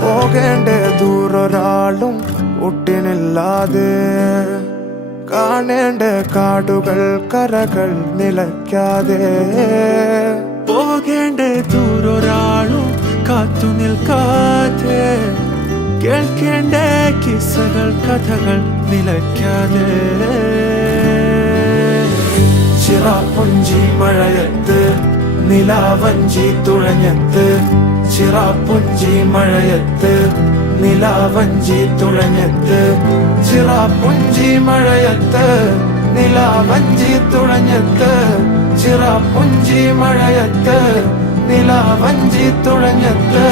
പോകേണ്ടേ ദൂരൊരാളും ഒട്ടിനില്ലാതെ, കാണേണ്ട കാടുകൾ കരകൾ നിലയ്ക്കാതെ. പോകേണ്ട ദൂരൊരാളും കാത്തു നിൽക്കാതെ, കേൾക്കേണ്ട കിസ്സകൾ കഥകൾ നിലയ്ക്കാതെ. ചിറാപ്പുഞ്ചി മഴയത്ത് നിലാവഞ്ചി തുഴഞ്ഞത്ത്, ചിറാപ്പുഞ്ചി മഴയത്ത് നിലാവഞ്ചി തുഴഞ്ഞത്ത്, ചിറാപ്പുഞ്ചി മഴയത്ത് നിലാവഞ്ചി തുഴഞ്ഞത്ത്, ചിറാപ്പുഞ്ചി മഴയത്ത് നിലാവഞ്ചി തുഴഞ്ഞത്ത്.